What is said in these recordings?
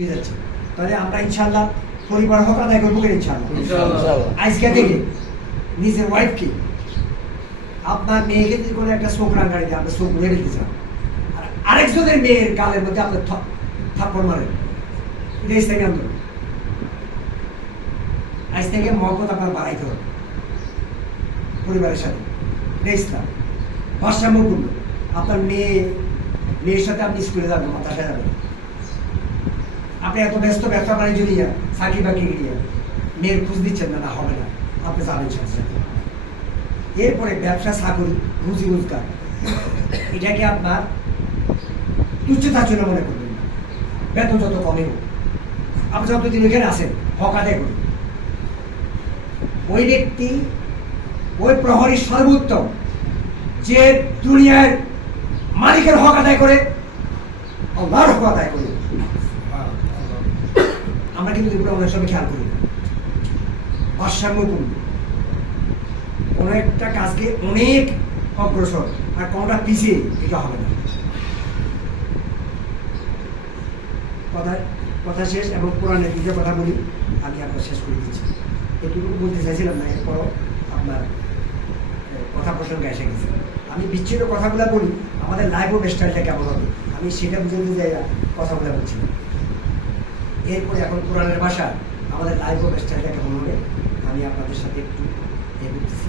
যাচ্ছে তাহলে আমরা ইনশাআল্লাহ পরিবার হক আদায় করবো ইনশাআল্লাহ। আজকে থেকে নিজের ওয়াইফকে আপনার মেয়েকে যদি কোনো একটা চোখ রাঙ্গাড়ি দিয়ে আপনার চোখ ঘুরে দিতে চান আর আরেকজনের মেয়ের গালের মধ্যে আপনার থাপ্পড় মারেন, এটা ইসলামী আন্দোলন। আজ থেকে মহব্বত আপনার বাড়াইতে হবে পরিবারের সাথে, এটা ইসলাম। ভারসাম্যপূর্ণ। আপনার মেয়ের সাথে আপনি স্কুলে যাবেন, মাদ্রাসায় যাবেন, আপনি এত ব্যস্ত ব্যবসা বাণিজ্য নিয়ে চাকরি বাকরি নিয়ে মেয়ের খোঁজ দিচ্ছেন না, হবে না, আপনি যাবেন সাথে। এরপরে ব্যবসা, চাকরি, রুজি রোজগার, এটাকে আপনার তুচ্ছতাচ্ছন্ন মনে করবেন না। বেতন যত কমে হোক, আপনি যতদিন ওইখানে আসেন হক আদায় করুন। ওই ব্যক্তি, ওই প্রহরী সর্বোত্তম যে দুনিয়ার মালিকের হক আদায় করে, আল্লাহর হক আদায় করে। আমরা কিন্তু এগুলো অনেক সময় খেয়াল করি না। ভারসাম্যপূর্ণ কোনো একটা কাজকে অনেক অগ্রসর আর কোনটা পিছিয়ে, এটা হবে না। কথা শেষ। এবং কোরআনের দিকে কথা বলি, আমি আপনার শেষ করে দিচ্ছি। এটুকু বলতে চাইছিলাম না, এরপরও আপনার কথা প্রসঙ্গে এসে গেছে। আমি বিচ্ছিন্ন কথাগুলো বলি, আমাদের লাইফ ও স্টাইলটা কেমন হবে আমি সেটা বুঝতে যাই কথাগুলো বলছি। এরপরে এখন কোরআনের ভাষা আমাদের লাইফ ও স্টাইলটা কেমন হবে আমি আপনাদের সাথে একটু বলতেছি।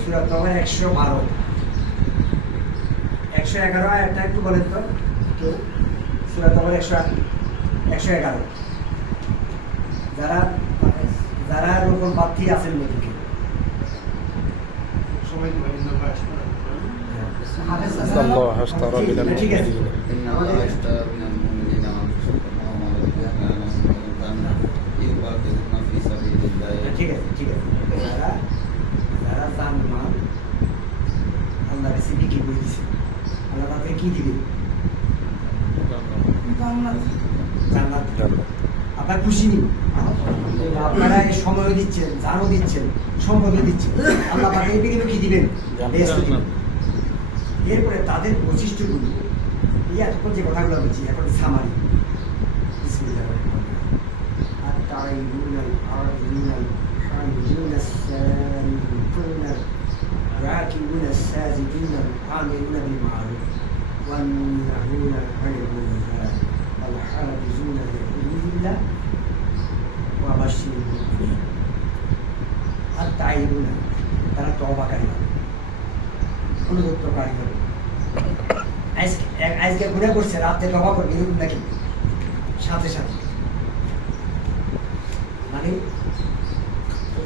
সূরা তওবার 112 111 আয়াতটা একটু বলেন তো কেউ। সূরা তওবার 111 যারা রকম প্রার্থী আছেন নদীকে ঠিক আছে। ঠিক আছে, ঠিক আছে। যারা জানমান আল্লাহ কাছে বিক্রি করে দিছে, আল্লাহ তাদের কি দিবে? জান্নাত। আপনার খুশি নেই, আপনারা এই সময়ও দিচ্ছেন, জানও দিচ্ছেন, সম্পদও দিচ্ছেন, আল্লাহ তাদের এই পৃথিবী কি দিবেন? এরপরে তাদের বৈশিষ্ট্যগুলো, এই এতক্ষণ যে কথাগুলো বলছি, এখন সামারি। الراكبون الساجدون العاملون بالمعروف والناهون عن المنكر والحافظون لحدود الله وبشر المؤمنين التائبون তারা তওবাকারী হবে, অনুগত্যকারী হবে। আজকে গুনাহ করছে, রাতে তওবা করবে, এরকম নাকি? সাথে সাথে মানে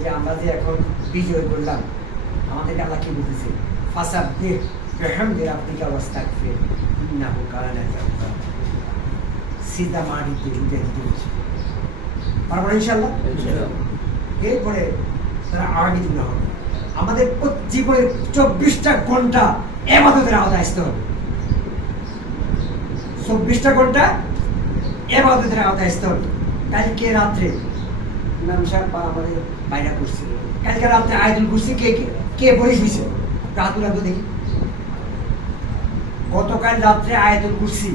যে আমরা যে এখন বিজয় করলাম, আমাদেরকে আল্লাহ কি বলতেছে? ফাসাব্বিহ বিহামদি রাব্বিকা ওয়াস্তাগফির ইন্নাহু কানা তাওয়াবা। সিধা মাটিতে ঢুকে দিতে হচ্ছে, পারবো ইনশাআল্লাহ। এরপরে তারা আরবি না হবে। আমাদের জীবনের 24টা ঘন্টা ইবাদতের আওতায় আসতে হবে। 24টা ঘন্টা ইবাদতের আওতায় আসতে হবে। কালকে রাত্রে ইমাম সাহেব আমাদের বাইরে করছে, কালকে রাত্রে আয়াতুল কুরসি কে পড়ে শুয়েছে? রাত উড়াতো দেখি। গতকাল রাত্রে আয়াতুল কুরসি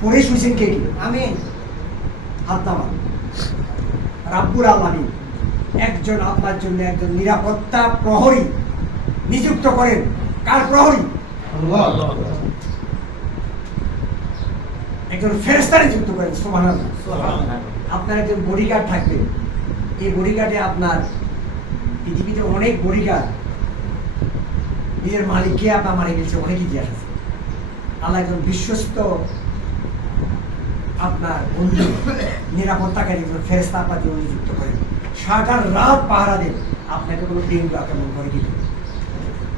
পড়ে শুয়েছেন কে? আমি। হাত নামান। রাব্বুল আলামিন একজন আপনার জন্য একজন নিরাপত্তা প্রহরী নিযুক্ত করেন। কার প্রহরী? আল্লাহ। একজন ফেরেশতা নিযুক্ত করেন। সুবহানাল্লাহ। আপনার একজন বডিগার্ড থাকবে। এই বডিগার্ডে আপনার পৃথিবীতে অনেক বডিগার্ড নিজের মালিককে আপনার মারি গেছে, অনেক ইতিহাস আছে। আল্লাহ একজন বিশ্বস্ত আপনার বন্ধু নিরাপত্তাকারী একজন ফেরেশতা আপনার জন্য নিযুক্ত করেন। সারা রাত পাহারা দেন। আপনাকে কোনো ডেঙ্গু আক্রমণ করে কিনা,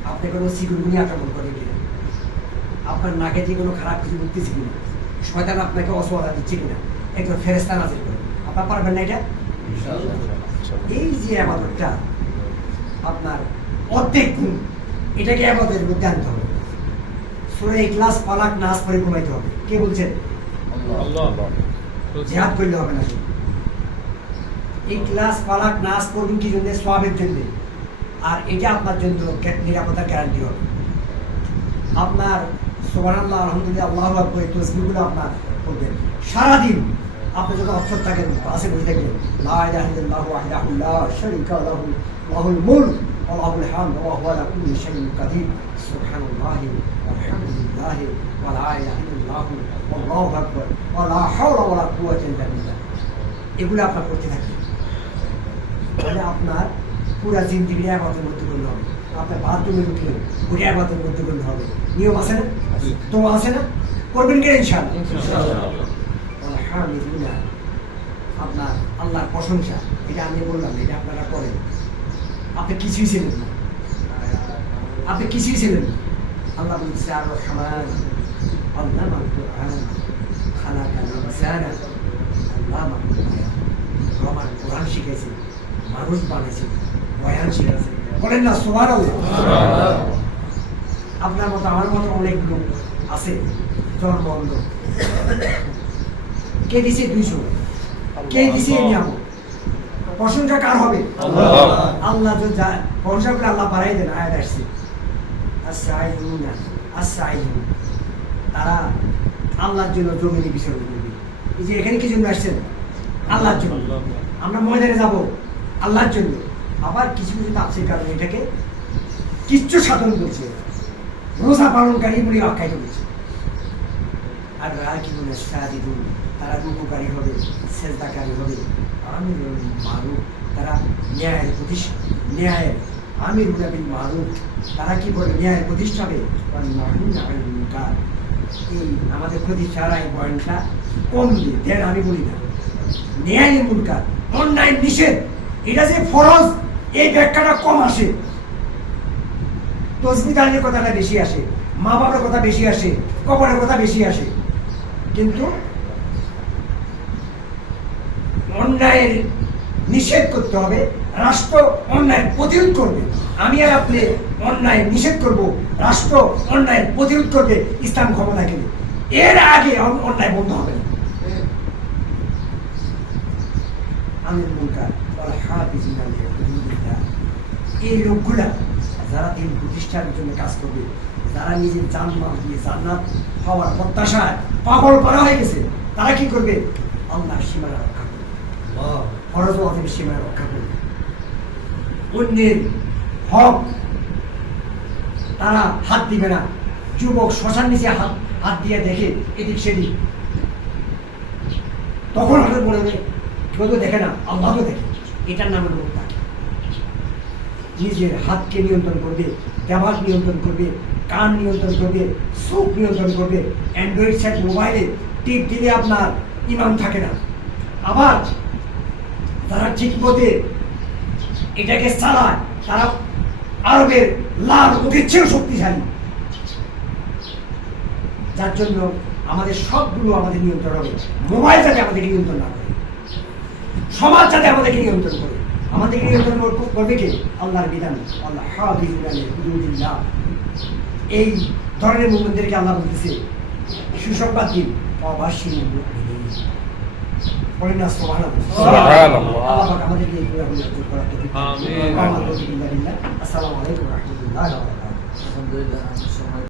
আপনাকে কোনো চিকুনগুনি আক্রমণ করে কিনা, আপনার নাকে যে কোনো খারাপ কিছু ঢুকতেছে কিনা, শয়তান আপনাকে অসুবিধা দিচ্ছে কিনা, একজন ফেরেশতা নাজিল করে। আপনার পারবেন না এটা? এই যে আবাদতটা আপনার অর্ধেক গুণ, এটাকে আবাদতের মধ্যে আনতে হবে। সূরা ইখলাস, ফালাক, নাস পড়ে ঘুমাইতে হবে। কে বলছেন? জিহাদ করলে হবে না। ইখলাস, ফালাক, নাস পড়বেন কি জন্য? সওয়াবের জন্য। আর এটা আপনার জন্য নিরাপত্তার গ্যারান্টি হবে। আপনার সুবহানাল্লাহ, আলহামদুলিল্লাহ, আল্লাহু আকবার এই তাসবিহগুলো আপনার করবেন সারাদিন। আপনি যখন অবসর থাকেন, বাসে বসে থাকবেন, লা ইলাহা ইল্লাল্লাহু ওয়াহদাহু লা শারীকা লাহু লাহুল মুলক ওয়া লাহুল হামদু ওয়া হুয়া আলা কুল্লি শাইইন কাদির, সুবহানাল্লাহি ওয়ালহামদুলিল্লাহি ওয়া লা ইলাহা ইল্লাল্লাহু ওয়াল্লাহু আকবার ওয়া লা হাওলা ওয়া লা কুওয়াতা ইল্লা বিল্লাহ। এগুলো আপনার করতে থাকবেন, তাহলে আপনার পুরা জিন্দেগি ইবাদতের মধ্যে করতে হবে। আপনার বাথরুমে ঢুকলে ওটা ইবাদতের মধ্যে করতে হবে। নিয়ম আছে না? দোয়া আছে না? করবেন কি ইনশাআল্লাহ? আলহামদুলিল্লাহ। আপনার আল্লাহর প্রশংসা, এটা আমি বললাম, এটা আপনারা করেন। আপনি কিছুই ছিলেন না, আপনি কিছুই ছিলেন না। আল্লাহ বলছে আর রহমান আল্লামাল কুরআন খালাকাল ইনসানা, আল্লাহ রহমান কোরআন শিখাইছে, মানুষ বানাইছে, বয়ান শিখাইছে। বলেন না সুবহানাল্লাহ। আপনার মতো আমার মতো অনেক লোক আছে জন্ম অন্ধ। কে দিছে 200? কে দিছে নিয়ামত? প্রশংসা কার হবে? আল্লাহ। যা প্রশংসা করে আল্লাহ বাড়াই দেন। আয়াত আসছে আস-সাইয়ুনা আস-সাইয়ুন, তারা আল্লাহর জন্য জমিনে বিসর্জন করবে। এই যে এখানে কি জন্য আসছেন? আল্লাহর জন্য। আমরা ময়দানে যাব আল্লাহর জন্য। আবার কিছু কিছু তাফসীর কারণে এটাকে কিচ্ছু সাধন করছে, রোজা পালনকারী বলে আখ্যায়িত করছে। আর রাকিবুন সাজিদুন, তারা রুকুকারী হবে, সেজদাকারী হবে। আমিরুল মারুফ, তারা ন্যায়ের প্রতিষ্ঠা, ন্যায়ের আমিরুল বিল মারুফ, তারা কি বলে? ন্যায়ের প্রতিষ্ঠা হবে। এই আমাদের প্রতিষ্ঠার এই পয়েন্টটা কম দিয়ে দেন, আমি বলি না। ন্যায় মুনকার, অন্যায় নিষেধ, এটা যে ফরজ, এই ব্যাখ্যাটা কম আসে। তসবিহ তাহলিলের কথাটা বেশি আসে, মা বাবার কথা বেশি আসে, কবরের কথা বেশি আসে। কিন্তু অন্যায়ের নিষেধ করতে হবে, রাষ্ট্র অন্যায় প্রতিরোধ করবে। আমি আর আপনি অন্যায় নিষেধ করব, রাষ্ট্র অন্যায় প্রতিরোধ করবে ইসলাম ক্ষমতা গেলে। এর আগে অন্যায় বন্ধ হবে না। আমির মুনকার ওয়াল হাফিজিনা লিহুদুল্লাহ, এই লোকগুলা যারা দিন প্রতিষ্ঠার জন্য কাজ করবে, যারা নিজের জানমাল দিয়ে জান্নাত পাওয়ার প্রত্যাশায় পাগল করা হয়ে গেছে, তারা কি করবে? আল্লাহর সীমানা রক্ষা করবে, ফরজ ওয়াজিবের সীমানা রক্ষা করবে। অন্যের হক তারা হাত দিবে না। যুবক শ্মশান নিচে হাত দিয়ে দেখে এদিক সেদিক, তখন হঠাৎ বলে দেয় কেউ তো দেখে না, আল্লাহ তো দেখে। এটার নাম হলো মুত্তাকি। নিজের হাতকে নিয়ন্ত্রণ করবে, দেমাগ নিয়ন্ত্রণ করবে, কান নিয়ন্ত্রণ করবে, চোখ নিয়ন্ত্রণ করবে। অ্যান্ড্রয়েড সেট মোবাইলে টিপ দিলে আপনার ইমান থাকে না। আবার তারা ঠিক মতে এটাকে চালায়, তারা আরবের লাল ওদের চেয়েও শক্তিশালী। যার জন্য আমাদের সবগুলো আমাদের নিয়ন্ত্রণ হবে। মোবাইল যাতে আমাদেরকে নিয়ন্ত্রণ না করে, সমাজ যাতে আমাদেরকে নিয়ন্ত্রণ করে। আমাদেরকে নিয়ন্ত্রণ করবে কে? আল্লাহর বিধান। আল্লাহ হাফিজুনা লিহুদুল্লাহ। এই ধরনের মুমিনদেরকে আল্লাহ বলতেছে সুসংবাদ দিন, অবাশিরুল মুমিনিন। বলেন না সুবহানাল্লাহ। আল্লাহ পাক আমাদেরকে এই পুরো করার তৌফিক দান করুন। আমিন। আসসালামু আলাইকুম ওয়া রাহমাতুল্লাহি ওয়া বারাকাতুহু। আলহামদুলিল্লাহ।